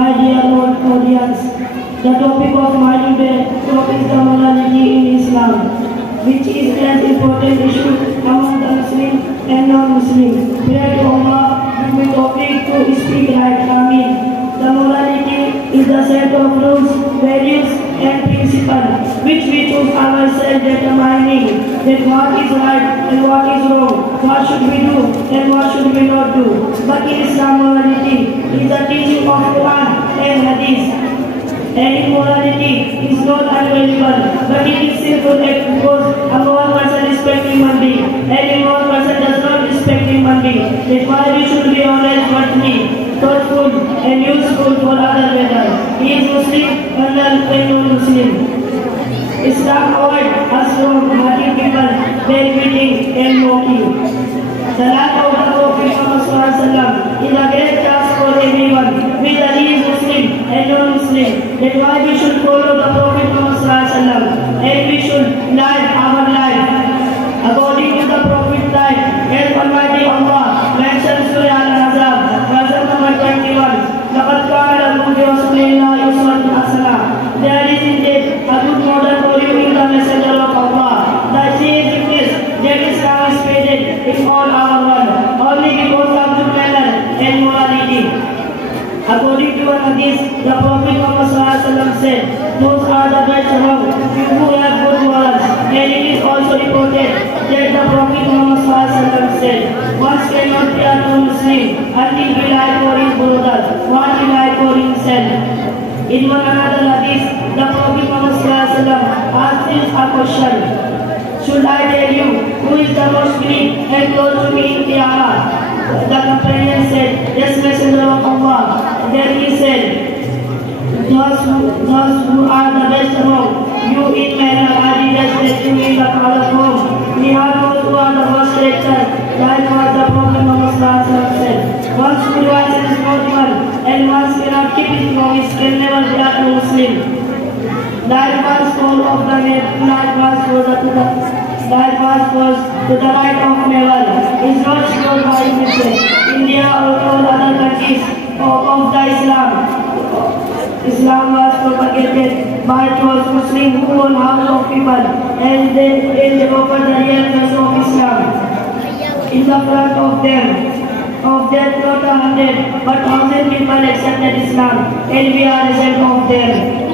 My dear audience, the topic of my today talk is the morality in Islam, which is an important issue among the Muslim and non-Muslim. Pray to Allah give me topic to speak right. Amin. The morality is the set of rules, values and principles which we choose ourselves, determining that what is right and what is wrong, what should we do and what should we not do. But in Islam, morality is the teaching of Quran and Hadith. And immorality is not unavailable, but it is sinful act because a moral person respects human being, and a moral person does not respect human being. That's why we should be honest, worthy, thoughtful, and useful for other matters. He is Muslim and non-Muslim. Islam avoids us from hurting people, backbiting, and mocking. The lack of the Prophet Muhammad is a great task for everyone, whether he is Muslim and non-Muslim. That's why we should follow the Prophet Muhammad and we should live our life according to the Prophet's life. As Almighty Allah mentions Surah Al-Ahzab, verse number 21. لَقَدْ كَانَ لَكُمْ فِي رَسُولِ اللَّهِ أُسْوَةٌ حَسَنَةٌ. There is indeed a good model for you in the Messenger of Allah. The saying is that Islam is spread in all our world only because of good manner and morality. According to an hadith, the Prophet Muhammad said, those are the best among you who have good morals. And it is also reported that the Prophet Muhammad said, one cannot be a non-Muslim until he lies for his brother, what he lies for himself. In one another hadith, the Prophet Muhammad asked him a question, should I tell you who is the most clean and close to me in Qiyamah? The companion said, yes, Messenger of Allah. Then he said, those who are the best among you in manner are the best that you in the Prophet's home. We are those who are the worst character, like what the Prophet Muhammad said. Once who rises is not one, and once cannot keep his promise can never be a Muslim. Likewise goes to the right of navel is not sure by India or all other countries of the Islam. Islam was propagated by those Muslims who own house of people, and they offer the real face of Islam. In the front of them, not 100 but 1,000 people accepted Islam, and we are a result of them.